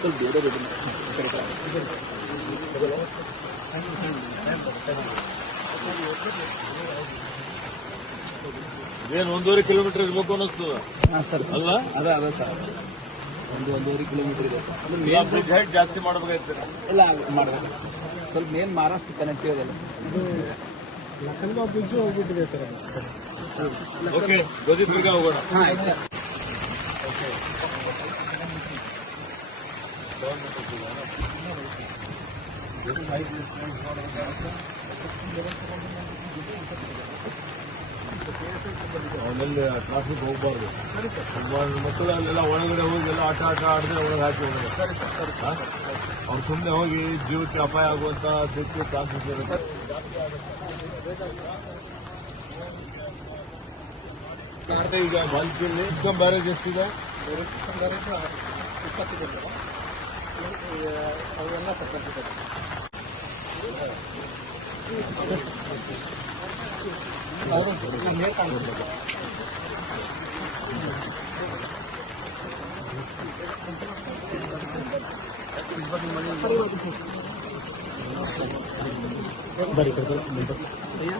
ಸ್ವಲ್ಪ ಬೇರೆ. ಏನ್ ಒಂದೂವರೆ ಕಿಲೋಮೀಟರ್ ಇರ್ಬೇಕು ಅನ್ನಿಸ್ತದ? ಸರ್. ಅಲ್ವಾ ಅದ ಅದ ಸರ್. ಒಂದು ಒಂದೂವರೆ ಕಿಲೋಮೀಟರ್ ಇದೆ. ಸರ್ ಅಂದ್ರೆ ಮೇನ್ height ಜಾಸ್ತಿ ಮಾಡ್ಬೇಕಾಯ್ತು ಇಲ್ಲ ಮಾಡಬೇಕು. ಸ್ವಲ್ಪ ಮೇನ್ ಮಹಾರಾಷ್ಟ್ರ ಕನೆಕ್ಟ್ ಇದೆಲ್ಲ ಲಕ್ಕಂಗ ಬ್ರಿಡ್ಜ್ ಹೋಗ್ಬಿಟ್ಟಿದೆ ಸರ್. ಓಕೆ ಗೋಧಿದುರ್ಗ ಹೋಗೋಣ. ಹಾಂ ಆಯ್ತು ಸರ್. ಆಮೇಲೆ ಟ್ರಾಫಿಕ್ ಹೋಗ್ಬಾರ್ದು ಸುಮಾರು ಮಕ್ಕಳು ಅಲ್ಲೆಲ್ಲ ಒಳಗಡೆ ಹೋಗಿ ಎಲ್ಲ ಆಟ ಆಟ ಆಡದೆ ಒಳಗೆ ಹಾಕಿ ಒಳಗೆ ಅವ್ರು ಸುಮ್ಮನೆ ಹೋಗಿ ಜೀವಕ್ಕೆ ಅಪಾಯ ಆಗುವಂತ ದಿಕ್ಕು ಚಾನ್ಸಸ್ ಇರುತ್ತೆ ಮತ್ತೆ ಈಗ ಬಾಲ್ಕಿಯಲ್ಲಿ ಇನ್ಕಮ್ ಬ್ಯಾರೇಜ್ ಎಷ್ಟಿದೆ ಅವೆಲ್ಲ ತಗೊಂಡಿದ್ದಾರೆ ಬರೀ